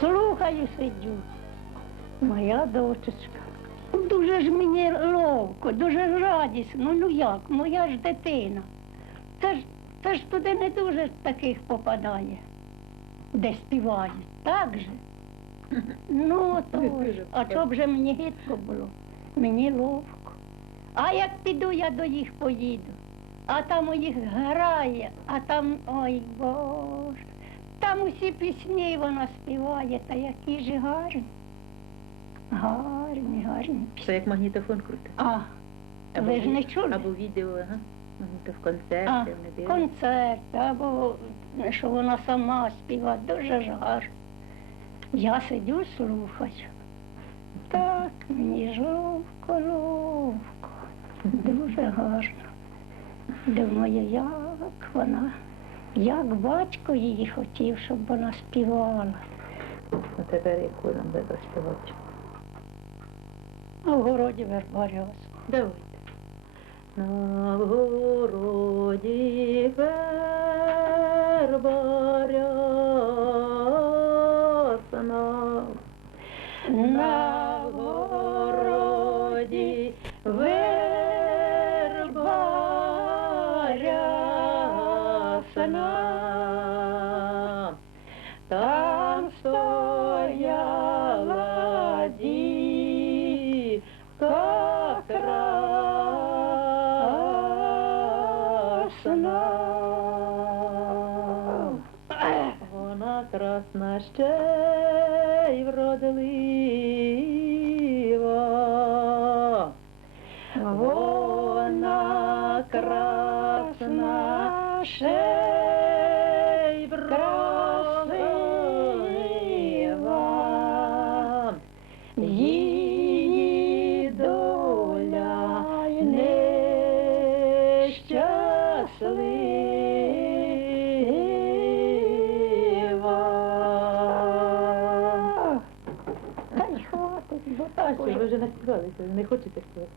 Слухаю, сидю. Моя дочечка. Дуже ж мені ловко, дуже ж радісно. Ну як, моя ж дитина. Та ж, та ж туди не дуже таких попадає, де співають. Так же? Ну, то ж. а чоб же мені гидко було? Мені ловко. А як піду я до їх поїду, а там у їх грає, а там, ой Боже, там усі пісні вона співає, та які ж гарні. Гарні, гарні. Це як магнітофон крутить. А, ви ж не чули? Або відео, ага. А, концерти, вони концерт, або що вона сама співає, дуже ж гарно. Я сидю, слухаю. Так, мені жовко, ловко, дуже гарно. Думаю, як вона, як батько її хотів, щоб вона співала. А тепер яку нам буде співати? В городі вербаряс. Давайте. На городі верба рясна, На городі верба рясна, там стояла дівка красна. Вона красна ще й вродлива. Вона красна ще нещаслива. Та й хватить, бо так ви вже наспівалися, не хочете співати?